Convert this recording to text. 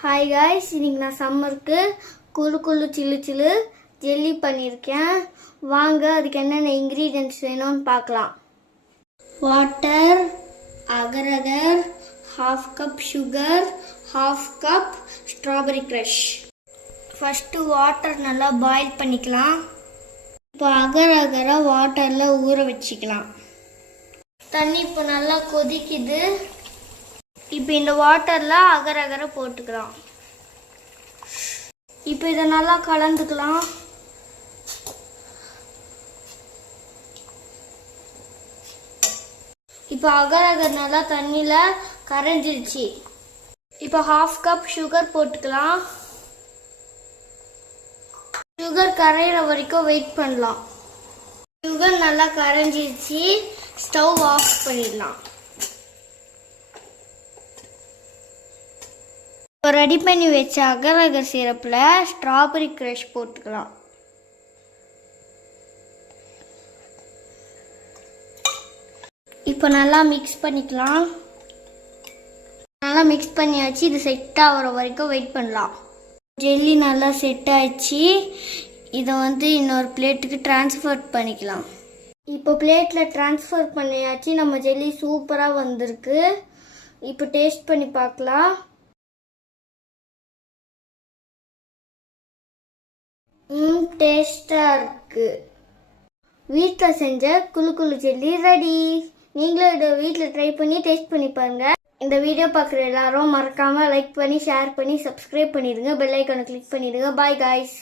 Hi guys, இன்னைக்கு நான் சம்மருக்கு குழு குழு சில்லு சில்லு ஜெல்லி பண்ணியிருக்கேன். வாங்க அதுக்கு என்னென்ன இன்க்ரீடியன்ட்ஸ் வேணும்னு பார்க்கலாம். Water, agar agar, half cup sugar, half cup strawberry crush. First water நல்லா பாயில் பண்ணிக்கலாம். இப்போ அகர் அகரை வாட்டரில் ஊற வச்சுக்கலாம். தண்ணி இப்போ நல்லா கொதிக்குது. இப்போ இந்த வாட்டரில் அகர் அகரை போட்டுக்கலாம். இப்போ இதை நல்லா கலந்துக்கலாம். இப்போ அகர் அகர் நல்லா தண்ணியில் கரைஞ்சிருச்சு. இப்போ ஹாஃப் கப் சுகர் போட்டுக்கலாம். சுகர் கரையிற வரைக்கும் வெயிட் பண்ணலாம். சுகர் நல்லா கரைஞ்சிருச்சு. ஸ்டவ் ஆஃப் பண்ணிடலாம். இப்போ ரெடி பண்ணி வச்ச அகர் அகர் சிரப்பில் ஸ்ட்ராபெரி க்ரஷ் போட்டுக்கலாம். இப்போ நல்லா மிக்ஸ் பண்ணிக்கலாம். நல்லா மிக்ஸ் பண்ணியாச்சு. இது செட் ஆகிற வரைக்கும் வெயிட் பண்ணலாம். ஜெல்லி நல்லா செட் ஆயிடுச்சு. இதை இன்னொரு பிளேட்டுக்கு ட்ரான்ஸ்ஃபர் பண்ணிக்கலாம். இப்போ பிளேட்டில் ட்ரான்ஸ்ஃபர் பண்ணியாச்சு. நம்ம ஜெல்லி சூப்பராக வந்திருக்கு. இப்போ டேஸ்ட் பண்ணி பார்க்கலாம். டேஸ்டாக இருக்கு. வீட்டில் செஞ்ச குழு குழு ஜெல்லி ரெடி. நீங்களும் இதை வீட்டில் ட்ரை பண்ணி டேஸ்ட் பண்ணி பாருங்க. இந்த வீடியோ பார்க்குற எல்லாரும் மறக்காமல் லைக் பண்ணி ஷேர் பண்ணி சப்ஸ்கிரைப் பண்ணிடுங்க. பெல் ஐக்கானை கிளிக் பண்ணிடுங்க. Bye guys.